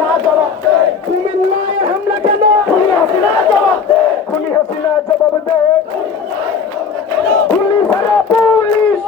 হাসিনা জবাব দে কুমিল্লায় হামলা কেন খুনি হাসিনা জবাব দে খুনি হাসিনা জবাব দে পুলিশ পুলিশ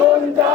জনতা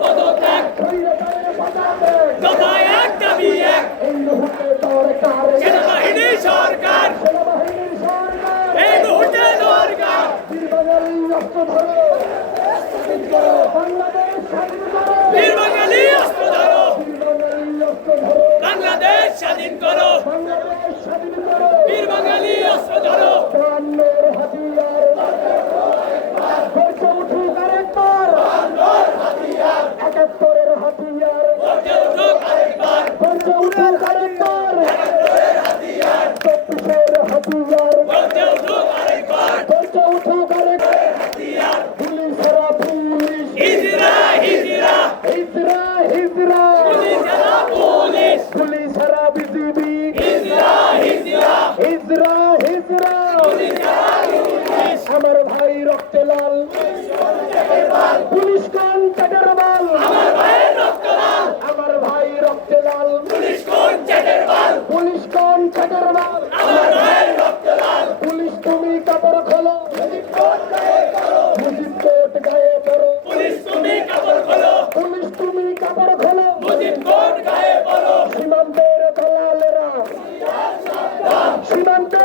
পদত্যাগ। বিজিবি হিজরা হিজরা। আমার ভাই রক্তে লাল সীমান্তে